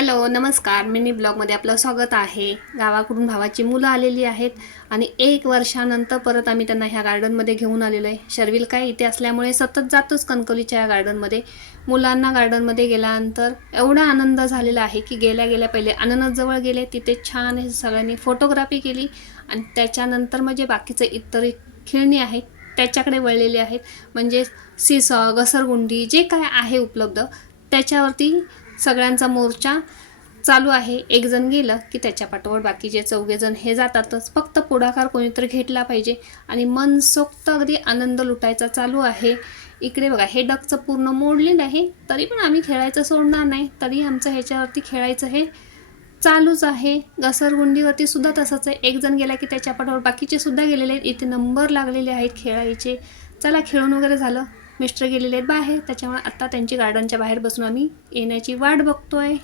Hello नमस्कार, mini ब्लॉगमध्ये आपलं स्वागत आहे। गावाकडून भावाची मुलं आलेली आहेत आणि 1 वर्षानंतर परत आम्ही त्यांना ह्या गार्डनमध्ये घेऊन आलेलो आहे। शर्विल काय इथे असल्यामुळे सतत जातोच कणकवलीच्या या गार्डनमध्ये। मुलांना गार्डनमध्ये गेल्यानंतर एवढा आनंद झालेला आहे की गेल्या पहिले अननसजवळ गेले, तिथे छान हे सगळ्यांनी फोटोग्राफी केली आणि त्याच्यानंतर म्हणजे बाकीचे इतर खेळणी आहेत त्याच्याकडे वळलेले आहेत। म्हणजे सीसॉ, घसरगुंडी जे काय आहे उपलब्ध त्याच्यावरती सगळ्यांचा मोर्चा चालू आहे। एक जण गेलं की त्याच्या पाठोपाठ बाकीचे 4 जण हे जातातच। फक्त पुढाकार कोणीतरी घेतला पाहिजे आणि मनसोक्त अगदी आनंद लुटायचा चालू आहे। इकडे बघा हे डकचं पूर्ण मोडलेलं आहे, तरी पण आम्ही खेळायचं सोडणार नाही, तरी आमचं ह्याच्यावरती खेळायचं हे चालूच आहे। घसरगुंडीवरती सुद्धा तसंच आहे, एक जण गेला की त्याच्या पाठोपाठ बाकीचे सुद्धा गेलेले आहेत। इथे नंबर लागलेले आहेत खेळायचे। चला खेळून वगैरे झालं, मिस्टर गेलेले आहेत बाहेर, त्याच्यामुळे आता त्यांची गार्डनच्या बाहेर बसून आम्ही येण्याची वाट बघतोय।